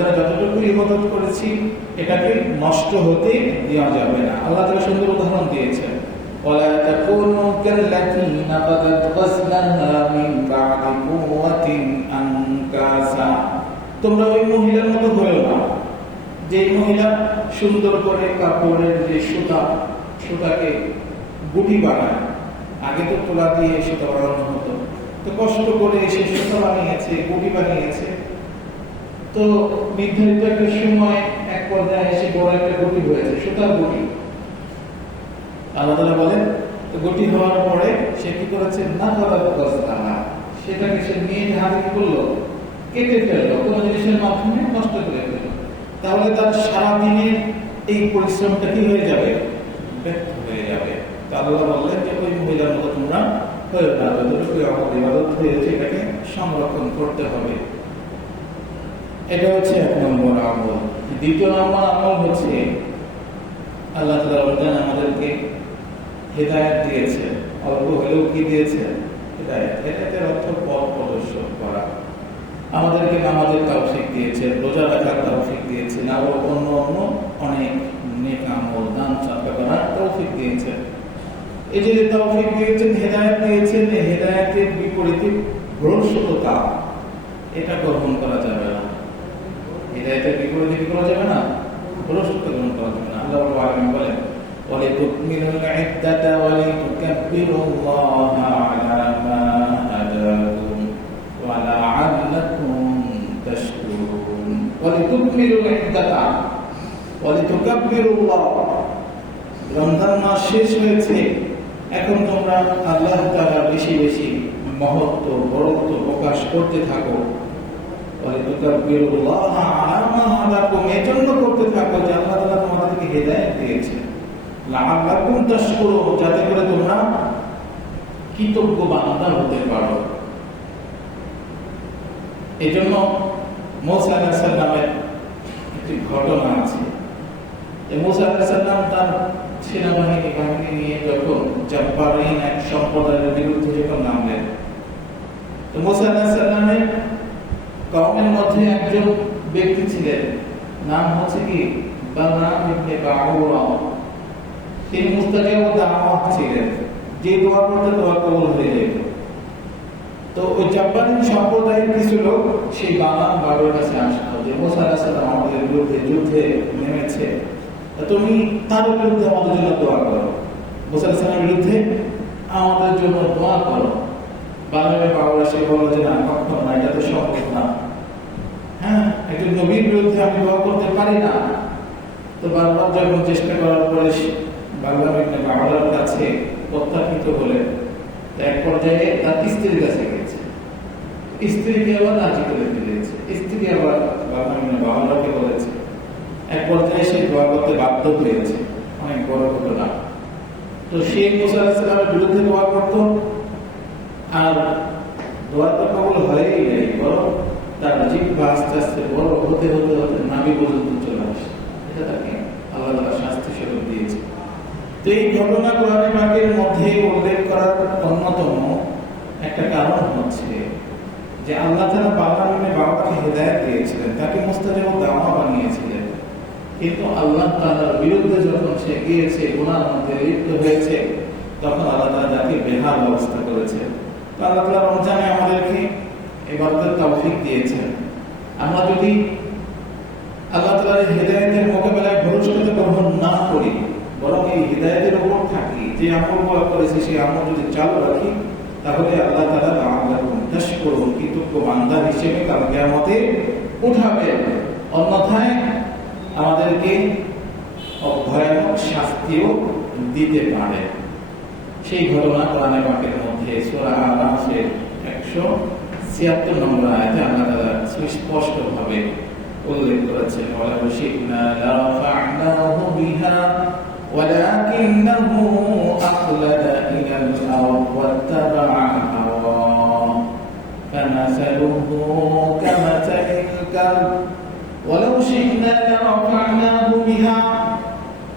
দুজনে যতটুকু ইবাদত করেছি এটাকে নষ্ট হতে দেওয়া যাবে না। আল্লাহ তাআলা সুন্দর উদাহরণ দিয়েছেন, ওয়ালা তাকুনু কাল্লাতী নাকাদাত গাসলাহা মিন বা'দি কুওয়াতিন আনকাসা, তোমরা ওই মহিলার মতো হয়েও না যে মহিলা সুন্দর করে কাপড়ের যে সুতাকে গুটি বানায়। আগে তো তোলা দিয়ে সুতা বানানো হতো, তো কষ্ট করে এসে সুতা বানিয়েছে, গুটি বানিয়েছে, তো নির্ধারিত একটা সময় এক পর্যায়ে এসে বড় একটা গুটি হয়েছে, সুতার গুটি। আল্লাহ তাআলা বলেন, তো গুটি হওয়ার পরে সে কি করেছে, না করার কথা, সেটাকে সে নিয়ে হাতে কি করলো, কেটে ফেললো, কোনো জিনিসের মাধ্যমে নষ্ট করে ফেললো। তাহলে তার সারাদিনের এই পরিশ্রমটা কি হয়ে যাবে, ব্যর্থ হয়ে যাবে। আল্লাহ বললেন যে ওই মহিলার মতো তোমরা হয়ে না, যতটুকু আমাদের ইবাদত হয়েছে এটাকে সংরক্ষণ করতে হবে। এটা হচ্ছে এক নম্বর আমল। দ্বিতীয় নম্বর আমল হচ্ছে আল্লাহ তাআলা রমজান আমাদেরকে হেদায়েত দিয়েছে, অল্প হলেও কি দিয়েছে, হেদায়েত। হেদায়েতের অর্থ পথ প্রদর্শন করা। আমাদেরকে নামাজের তৌফিক দিয়েছে, রোজা রাখার তৌফিক দিয়েছে, আরো অন্য অন্য অনেক নেক আমল, দান সাদকা করার তৌফিক দিয়েছে। এই যে তৌফিক দিয়েছেন, হেদায়েত দিয়েছেন, এই হেদায়েতের বিপরীতে ভ্রষ্টতা, এটা গ্রহণ করা যাবে না। হেদায়েতের বিপরীতে কি করা যাবে না, ভ্রষ্টতা গ্রহণ করা যাবে না। আল্লাহ রাব্বুল আলামিন বলেন, ওয়ালিতুকমিলুল ইদ্দাতা ওয়ালিতুকাব্বিরুল্লাহা আলা মা হাদাকুম ওয়া লাআল্লাকুম তাশকুরুন। ওয়ালিতুকমিলুল ইদ্দাতা ওয়ালিতুকাব্বিরুল্লাহ, রমজান মাস শেষ হয়েছে, এখন তোমরা আল্লাহ তাআলার বেশি বেশি মহত্ব বড়ত্ব প্রকাশ করতে থাকো। ওয়ালিতুকাব্বিরুল্লাহা আলা মা হাদাকুম, এজন্য করতে থাকো যে আল্লাহ তাআলা তোমাদেরকে হেদায়েত দিয়েছেন। লাআল্লাকুম তাশকুরুন, যাতে করে তোমরা কৃতজ্ঞ বান্দা হতে পারো। এজন্য মুসা আলাইহিস সালামের একটি ঘটনা আছে। মুসা আলাইহিস সালাম তার সেনাবাহিনী নিয়ে যখন জাব্বারিন এক সম্প্রদায়ের বিরুদ্ধে যখন নামলেন, তো মুসা আলাইহিস সালামের কওমের মধ্যে একজন ব্যক্তি ছিলেন, নাম হচ্ছে কি বালাম ইবনে বাউরা। তিনি মুস্তাজাব দাওয়াত ছিলেন, যে দোয়া করতে দোয়া কবুল হয়ে যেত। তো ওই জাব্বারিন সম্প্রদায়ের কিছু লোক সেই বালাম বাবার কাছে আসতো যে মুসা আলাইহিস সালাম আমাদের বিরুদ্ধে যুদ্ধে নেমেছে, তুমি তার বিরুদ্ধে আমাদের জন্য দোয়া করো, মুসা আলাইহিস সালামের বিরুদ্ধে আমাদের জন্য দোয়া করো। বালামের বাবা সে বলল যে না, কখনো না, এটা তো সম্ভব না। হ্যাঁ, একজন নবীর বিরুদ্ধে আমি দোয়া করতে পারি না। তো বারবার যখন চেষ্টা করার পরে বালাম ইবনে বাউরার কাছে প্রত্যাখ্যিত হলেন, এক পর্যায়ে তার স্ত্রীর কাছে গেছে, স্ত্রীকে আবার রাজি করে দিয়েছে, স্ত্রী আবার বালাম ইবনে বাউরাকে বলেছে। এক পর্যায়ে সে দোয়া করতে বাধ্য হয়েছে, অনেক বড় ঘটনা। তো সে মুসা আলাইহিস সালামের বিরুদ্ধে দোয়া করত, আর দোয়া তো কবুল হয়েই নাই, বরং তার জিহ্বা আস্তে আস্তে বড় হতে হতে হতে নাভি পর্যন্ত চলে আসে। এটা তাকে আল্লাহ তাআলা শাস্তি স্বরূপ দিয়েছে। তো এই ঘটনা কোরআনে পাকের মধ্যে উল্লেখ করার অন্যতম একটা কারণ হচ্ছে যে আল্লাহ তাআলা বালাম ইবনে বাউরাকে হেদায়েত দিয়েছিলেন, তাকে মুস্তাজাব দাওয়া বানিয়েছিলেন। কিন্তু আল্লাহ তাআলার বিরুদ্ধে যখন সে গিয়েছে, গুনার মধ্যে লিপ্ত হয়েছে, তখন আল্লাহ তাআলা তাকে বেহাল অবস্থা করেছে। তো আল্লাহ তাআলা রমজানে আমাদেরকে ইবাদতের তৌফিক দিয়েছেন। আমরা যদি আল্লাহ তাআলার হেদায়েতের মোকাবেলায় ভরসা গ্রহণ না করি, বরং এই হেদায়েতের উপর থাকি, যে আমল করেছি সেই আমল যদি চালু রাখি, তাহলে আল্লাহ তাআলা লাআল্লাকুম তাশকুরুন, কৃতজ্ঞ বান্দা হিসেবে কাল কিয়ামতে উঠাবেন। অন্যথায় আমাদেরকে ভয়ানক শাস্তিও দিতে পারে। সেই ঘটনা কোরআনে পাকের মধ্যে সূরা আরাফের 176 নম্বর আয়াতে আল্লাহ তাআলা সুস্পষ্টভাবে উল্লেখ করেছেন, ওয়ালাউ শি'না লারাফা'নাহু বিহা ওয়ালাকিন্নাহু আখলাদা ইলাল আরদ ওয়াত্তাবা'a হাওয়াহু ফামাসালুহু কামাসালিল কালব ওয়ালাউ শি'না লারাফা'নাহু বিহা,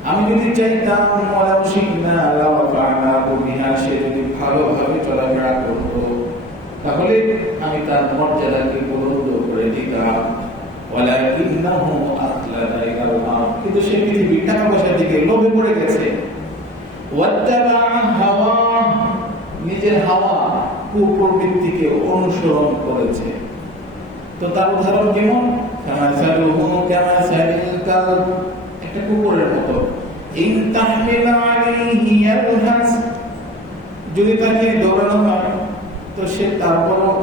আমি যদি চাইতাম, ওয়ালাউ শি'না লারাফা'নাহু বিহা, সে যদি ভালোভাবে চলাফেরা করত, তাহলে আমি তার মর্যাদাকে বুলন্দ করে দিতাম। ওয়ালাকিন কিন্তু সে পৃথিবীর টাকা পয়সার দিকে লোভে পড়ে গেছে। ওয়াত্তাবা হাওয়া, নিজের হাওয়া কুপ্রবৃত্তিকে অনুসরণ করেছে। তো তার উদাহরণ কেমন? কামাসালুহু কামাসালিল কালব, একটা কুকুরের মতো। ইন তাহমিল আলাইহি ইয়ালহাস, যদি তাকে দৌড়ানো হয় তো সে তারপরও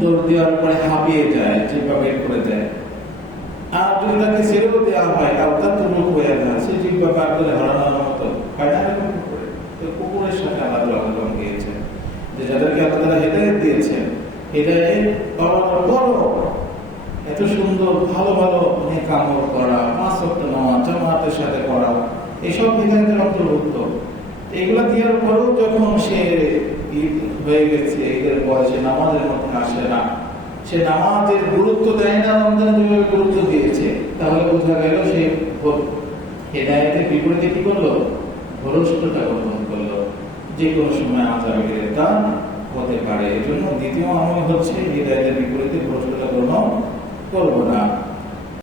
দৌড় দেওয়ার পরে হাঁপিয়ে যায়, জিহ্বা বের করে দেয়। আর যদি তাকে ছেড়েও দেওয়া হয় আর তার তো মুখ হয়ে যায়, সে জিহ্বা বার করে হারানোর মতো হয় না। এরকম কুকুরে, তো কুকুরের সাথে আল্লাহ আলোচনা গিয়েছেন যে যাদেরকে আল্লাহ হেদায়েত দিয়েছেন, হেদায়েত পাওয়ার বড় এত সুন্দর ভালো ভালো নেক আমল করা, পাঁচ ওয়াক্ত নামাজ জামাতের সাথে করা, এসব হেদায়েতের অন্তর্ভুক্ত। এগুলা দেওয়ার পরেও যখন সে ঈদ হয়ে গেছে, ঈদের বয়সে নামাজের মধ্যে আসে না, সে নামাজের গুরুত্ব দেয় না, রমজান যেভাবে গুরুত্ব দিয়েছে, তাহলে বোঝা গেল সে হেদায়েতের বিপরীতে কি করলো? ভ্রষ্টতা গ্রহণ করলো। যে কোনো সময় আযাবে গ্রেফতার হতে পারে। এজন্য দ্বিতীয় আমল হচ্ছে হেদায়েতের বিপরীতে ভ্রষ্টতা গ্রহণ করবো না।